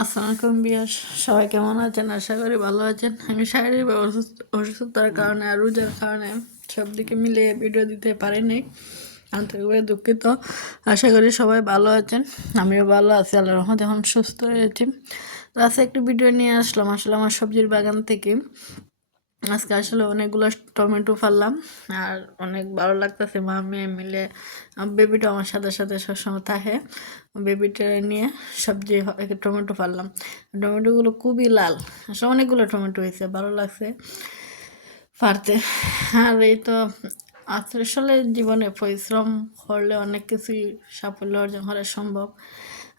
আসসালামু আলাইকুম বিয়াস, সবাই কেমন আছেন? আশা করি ভালো আছেন। আমি শারীরিক অসুস্থতার কারণে আর রোজার কারণে সব দিকে মিলিয়ে ভিডিও দিতে পারিনি, আন্তরিকভাবে দুঃখিত। আশা করি সবাই ভালো আছেন, আমিও ভালো আছি, আল্লাহর রহমতে এখন সুস্থ হয়েছি। তো আজকে একটি ভিডিও নিয়ে আসলাম আসলে আমার সবজির বাগান থেকে। আজকে আসলে অনেকগুলো টমেটো ফেললাম আর অনেক ভালো লাগতেছে, মা মেয়ে মিলে। বেবিটা আমার সাথে সাথে সবসময় থাকে, বেবিটা নিয়ে সবজি টমেটো ফেললাম। টমেটোগুলো খুবই লাল, আসলে অনেকগুলো টমেটো হয়েছে, ভালো লাগছে পারতে। আর এই তো আসলে জীবনে পরিশ্রম করলে অনেক কিছুই সাফল্য অর্জন করা সম্ভব।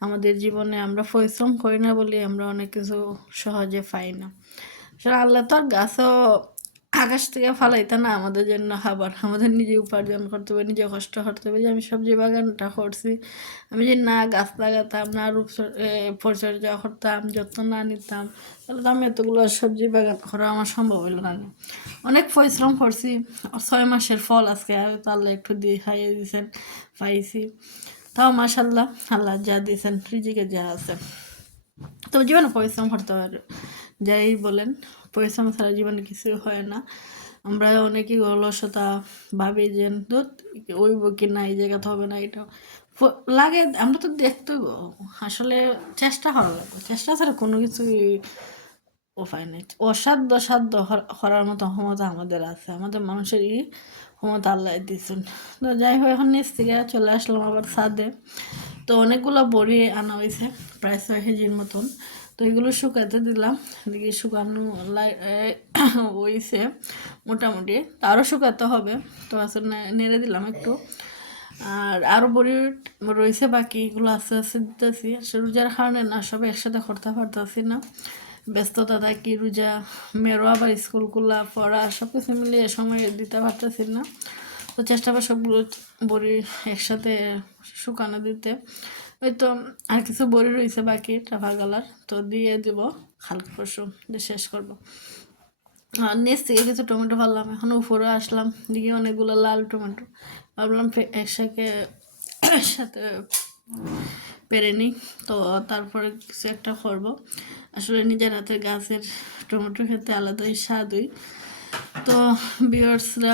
আমাদের জীবনে আমরা পরিশ্রম করি না বলে আমরা অনেক কিছু সহজে পাই না। আসলে আল্লাহ তো আর গাছও আকাশ থেকে ফালাইতে না আমাদের জন্য খাবার, আমাদের নিজে উপার্জন করতে হবে, নিজে কষ্ট করতে হবে। যে আমি সবজি বাগানটা করছি, আমি যে না গাছ লাগাতাম, না রূপ পরিচর্যা করতাম, যত্ন না নিতাম, তাহলে তো আমি এতগুলো সবজি বাগান করা আমার সম্ভব হইল না। অনেক পরিশ্রম করছি, 6 মাসের ফল আজকে তো আল্লাহ একটু দিয়ে খাইয়ে দিয়েছেন, পাইছি। তাও মাশাল্লাহ, আল্লাহ যা দিয়েছেন রিজিকে যা আছে। তো জীবনে পরিশ্রম করতে হবে, যাই বলেন, পরিশ্রম ছাড়া জীবনে কিছু হয় না। আমরা অনেকেই অলসতা ভাবি যে দুধ ওইব কি না, এই জায়গাতে হবে না, এটা লাগে। আমরা তো দেখতে আসলে চেষ্টা করা লাগবে, চেষ্টা ছাড়া কোনো কিছুই উপায় নেই। অসাধ্য সাধ্য করার মতো ক্ষমতা আমাদের আছে, আমাদের মানুষেরই ক্ষমতা আল্লাহ দিয়েছেন। তো যাই হোক, এখন নিচ থেকে চলে আসলাম আবার ছাদে। তো অনেকগুলো বড়ি আনা হয়েছে, প্রায় 6 কেজির মতন। তো এগুলো শুকাতে দিলাম, দিকে শুকানো হয়েছে মোটামুটি, আরও শুকাতে হবে। তো আসলে নেড়ে দিলাম একটু। আর আরও বড়ি রয়েছে বাকি, এগুলো আস্তে আস্তে দিতেছি। আসলে রোজার কারণে না সবাই একসাথে করতে পারতেছি না, ব্যস্ততা থাকি, রোজা, মেয়েরও আবার স্কুল খোলা, পড়া, সব কিছু মিলিয়ে সময় দিতে পারতেছি না। তো চেষ্টা করি সবগুলো বড়ি একসাথে শুকানো দিতে। ওই তো আর কিছু বড়ি রয়েছে বাকি টাফা গালার, তো দিয়ে দিব হালকা পরশু দিয়ে শেষ করবো। আর নিচ থেকে কিছু টমেটো ফেললাম, এখন উপরে আসলাম, দিকে অনেকগুলো লাল টমেটো, ভাবলাম একসাথে পেরে নিই। তো তারপরে কিছু একটা করবো। আসলে নিজের হাতের গাছের টমেটো খেতে আলাদাই স্বাদই। তো ভিউয়ার্সরা,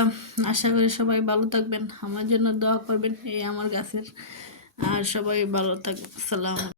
আশা করি সবাই ভালো থাকবেন, আমার জন্য দোয়া করবেন, এই আমার গাছের। আর সবাই ভালো থাকবেন। সালাম।